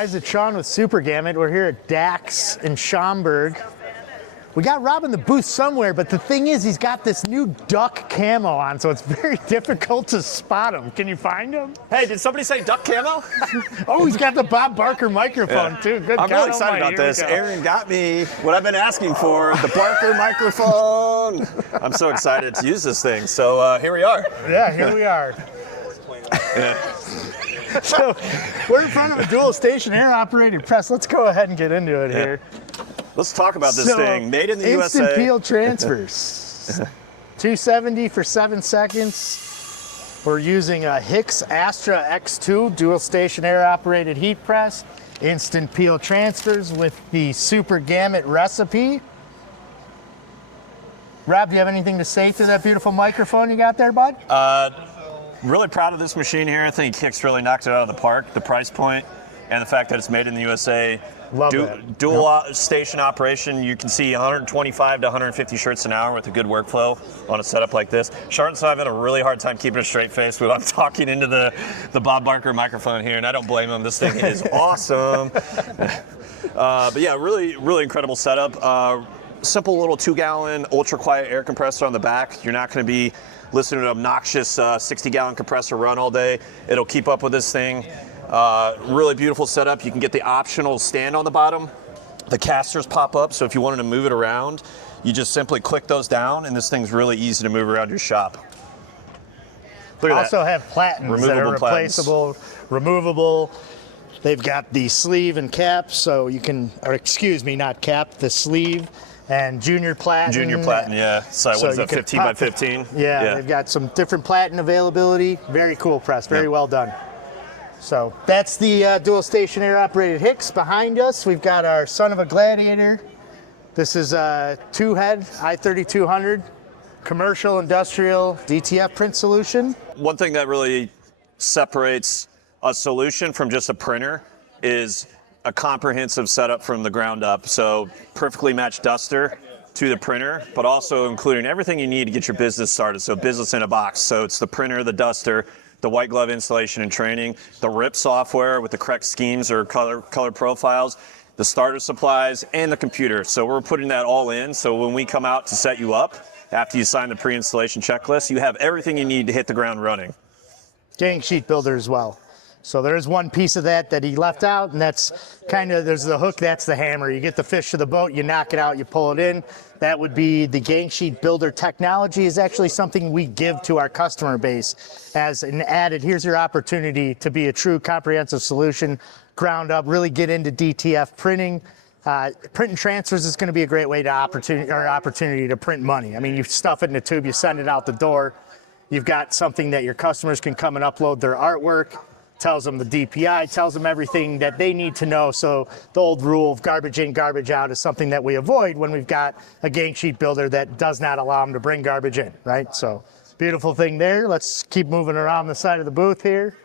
guys, it's Sean with SuperGamut. We're here at DAX in Schaumburg. We got Rob in the booth somewhere, but the thing is, he's got this new duck camo on, so it's very difficult to spot him. Can you find him? Hey, did somebody say duck camo? Oh, he's got the Bob Barker microphone, too. Good I'm God really excited almighty. about this. Aaron got me what I've been asking for, the Barker microphone. I'm so excited to use this thing. So here we are. Yeah, here we are. Yeah. So we're in front of a dual station air operated press. Let's go ahead and get into it here. Let's talk about this thing. Made in the instant USA. peel transfers. 270 for 7 seconds. We're using a Hicks Astra X2 dual station air operated heat press. Instant peel transfers with the SuperGamut recipe. Rob, do you have anything to say to that beautiful microphone you got there, bud? Really proud of this machine here. I think Hicks really knocked it out of the park. The price point and the fact that it's made in the USA. Love that. Dual station operation. You can see 125 to 150 shirts an hour with a good workflow on a setup like this. Shart and so I've had a really hard time keeping a straight face when I'm talking into the Bob Barker microphone here, and I don't blame him. This thing is awesome. But yeah, really incredible setup. Simple little 2-gallon ultra quiet air compressor on the back. You're not going to be listening to an obnoxious 60-gallon compressor run all day. It'll keep up with this thing. Really beautiful setup. You can get the optional stand on the bottom. The casters pop up, so if you wanted to move it around, you just simply click those down, and this thing's really easy to move around your shop. Look at Also that. have platens that are replaceable, removable. They've got the sleeve and cap, so you can, or excuse me, not cap, the sleeve and junior platen. Junior platen, yeah. So what is that, 15 by 15? Yeah, they've got some different platen availability. Very cool press, very well done. So that's the dual station air operated Hicks. Behind us, we've got our son of a gladiator. This is a 2-head i3200 commercial industrial DTF print solution. One thing that really separates a solution from just a printer is a comprehensive setup from the ground up. So perfectly matched duster to the printer, but also including everything you need to get your business started. So business in a box. So it's the printer, the duster, the white glove installation and training, the RIP software with the correct schemes or color profiles, the starter supplies, and the computer. So we're putting that all in. So when we come out to set you up, after you sign the pre-installation checklist, you have everything you need to hit the ground running. Gang sheet builder as well. So there's one piece of that he left out, and that's kind of, there's the hook, that's the hammer. You get the fish to the boat, you knock it out, you pull it in. That would be the gang sheet builder technology is actually something we give to our customer base as an added, here's your opportunity to be a true comprehensive solution, ground up, really get into DTF printing. Print and transfers is going to be a great way to opportunity to print money. I mean, you stuff it in a tube, you send it out the door. You've got something that your customers can come and upload their artwork. Tells them the DPI, tells them everything that they need to know. So the old rule of garbage in, garbage out is something that we avoid when we've got a gang sheet builder that does not allow them to bring garbage in, right? So beautiful thing there. Let's keep moving around the side of the booth here.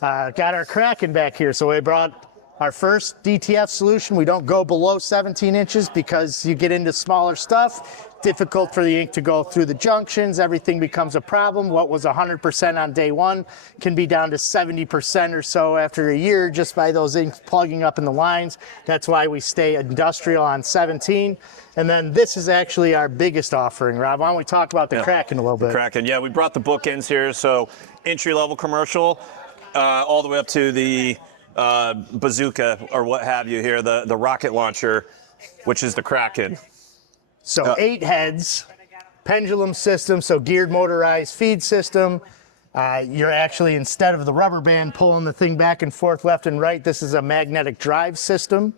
Got our Kraken back here. So we brought our first DTF solution. We don't go below 17 inches because you get into smaller stuff. Difficult for the ink to go through the junctions. Everything becomes a problem. What was 100% on day one can be down to 70% or so after a year just by those inks plugging up in the lines. That's why we stay industrial on 17. And then this is actually our biggest offering. Rob, why don't we talk about the Kraken a little bit? Kraken, yeah, we brought the bookends here. So entry-level commercial, all the way up to the bazooka or what have you here, the rocket launcher, which is the Kraken. So 8 heads, pendulum system, so geared motorized feed system. You're actually, instead of the rubber band pulling the thing back and forth left and right, this is a magnetic drive system.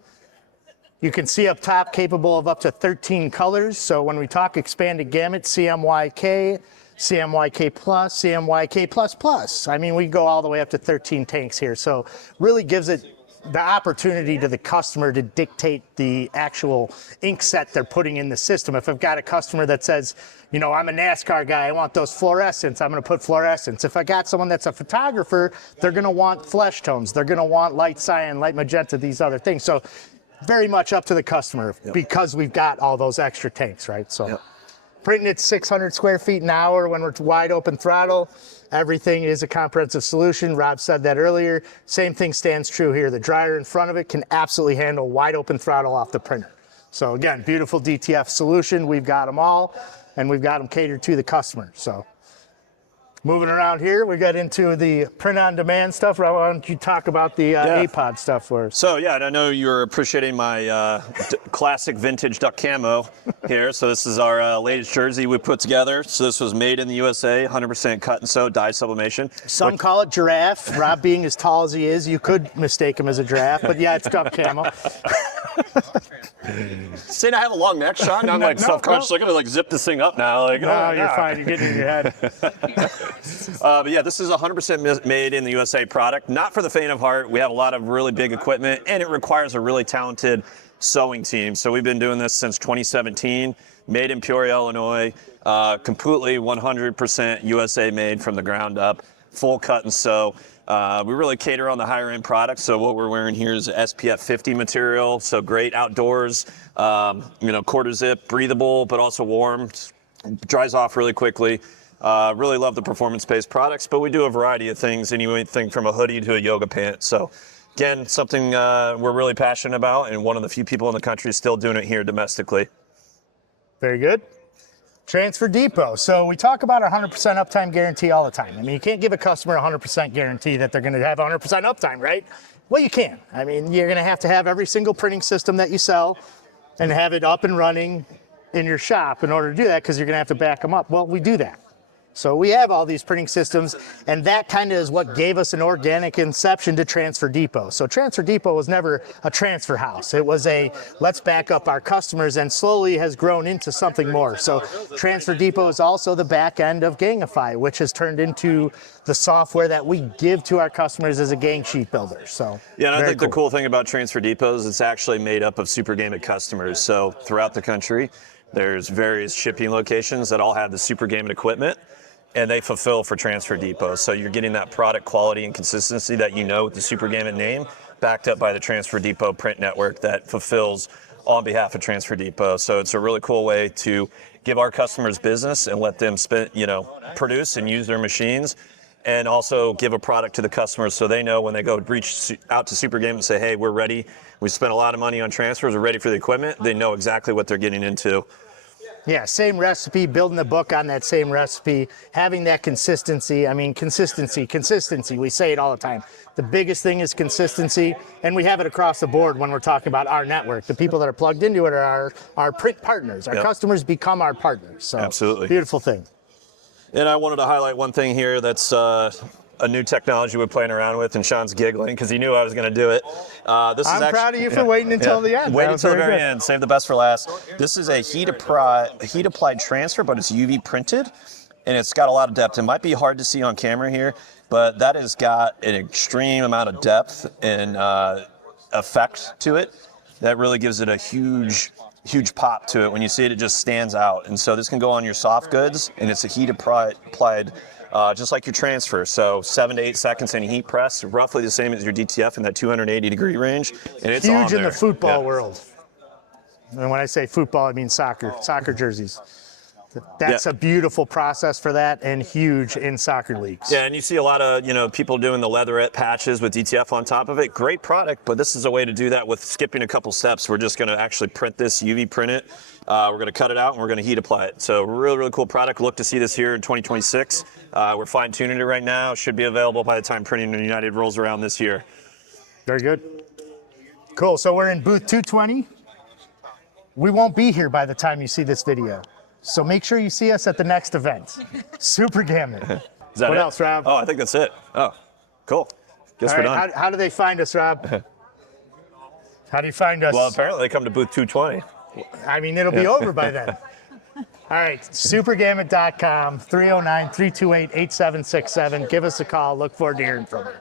You can see up top capable of up to 13 colors. So when we talk expanded gamut, CMYK, CMYK plus, CMYK plus plus. I mean, we go all the way up to 13 tanks here. So really gives it the opportunity to the customer to dictate the actual ink set they're putting in the system. If I've got a customer that says, you know, I'm a NASCAR guy, I want those fluorescents, I'm gonna put fluorescents. If I got someone that's a photographer, they're gonna want flesh tones, they're gonna want light cyan, light magenta, these other things. So very much up to the customer because we've got all those extra tanks, right? So printing at 600 square feet an hour when we're wide open throttle. Everything is a comprehensive solution. Rob said that earlier. Same thing stands true here. The dryer in front of it can absolutely handle wide open throttle off the printer. So again, beautiful DTF solution. We've got them all, and we've got them catered to the customer. So moving around here, we got into the print-on-demand stuff. Rob, why don't you talk about the APOD stuff for us? So yeah, and I know you're appreciating my classic vintage duck camo here. So this is our latest jersey we put together. So this was made in the USA, 100% cut and sew, dye sublimation. Some call it giraffe. Rob being as tall as he is, you could mistake him as a giraffe, but yeah, it's duck camo. Saying I have a long neck, Sean? Now I'm like self-conscious. I'm gonna like zip this thing up now. Like, no, you're fine. You're getting in your head. But yeah, this is a 100% made in the USA product. Not for the faint of heart. We have a lot of really big equipment, and it requires a really talented sewing team. So we've been doing this since 2017. Made in Peoria, Illinois. Completely 100% USA made from the ground up. Full cut and sew. We really cater on the higher end products. So what we're wearing here is SPF 50 material. So great outdoors, quarter zip, breathable, but also warm. Dries off really quickly. Really love the performance-based products, but we do a variety of things, anything from a hoodie to a yoga pant. So again, something we're really passionate about, and one of the few people in the country still doing it here domestically. Very good. Transfer Depot. So we talk about 100% uptime guarantee all the time. I mean, you can't give a customer a 100% guarantee that they're going to have 100% uptime, right? Well, you can. I mean, you're going to have every single printing system that you sell and have it up and running in your shop in order to do that, because you're going to have to back them up. Well, we do that. So we have all these printing systems, and that kind of is what gave us an organic inception to Transfer Depot. So Transfer Depot was never a transfer house. It was a let's back up our customers, and slowly has grown into something more. So Transfer Depot is also the back end of Gangify, which has turned into the software that we give to our customers as a gang sheet builder. So yeah, and I think the cool thing about Transfer Depot is it's actually made up of SuperGamut customers. So throughout the country, there's various shipping locations that all have the SuperGamut equipment, and they fulfill for Transfer Depot. So you're getting that product quality and consistency that you know with the SuperGamut name, backed up by the Transfer Depot print network that fulfills on behalf of Transfer Depot. So it's a really cool way to give our customers business and let them produce and use their machines, and also give a product to the customers so they know when they go reach out to SuperGamut and say, hey, we're ready. We spent a lot of money on transfers. We're ready for the equipment. They know exactly what they're getting into. Yeah, same recipe, building the book on that same recipe, having that consistency. I mean, consistency. We say it all the time. The biggest thing is consistency, and we have it across the board when we're talking about our network. The people that are plugged into it are our print partners. Our customers become our partners. So absolutely. Beautiful thing. And I wanted to highlight one thing here that's a new technology we're playing around with, and Sean's giggling because he knew I was going to do it. I'm proud of you for waiting until the end. Wait until the very end. Save the best for last. This is a heat applied transfer, but it's UV printed, and it's got a lot of depth. It might be hard to see on camera here, but that has got an extreme amount of depth and effect to it that really gives it a huge pop to it. When you see it, it just stands out. And so this can go on your soft goods, and it's a heat applied just like your transfer. So 7 to 8 seconds in a heat press, roughly the same as your DTF in that 280-degree range. And it's huge on in there. the football world. And when I say football, I mean soccer jerseys. That's a beautiful process for that, and huge in soccer leagues. Yeah, and you see a lot of people doing the leatherette patches with DTF on top of it. Great product, but this is a way to do that with skipping a couple steps. We're just going to actually print this, UV print it. We're going to cut it out, and we're going to heat apply it. So really, really cool product. Look to see this here in 2026. We're fine-tuning it right now. Should be available by the time Printing in United rolls around this year. Very good. Cool. So we're in booth 220. We won't be here by the time you see this video. So make sure you see us at the next event. SuperGamut. Is that what it? else, Rob? Oh, I think that's it. Oh, cool. Guess we're done. How do they find us, Rob? How do you find us? Well, apparently they come to booth 220. I mean, it'll be over by then. All right, supergamut.com, 309-328-8767. Give us a call. Look forward to hearing from you.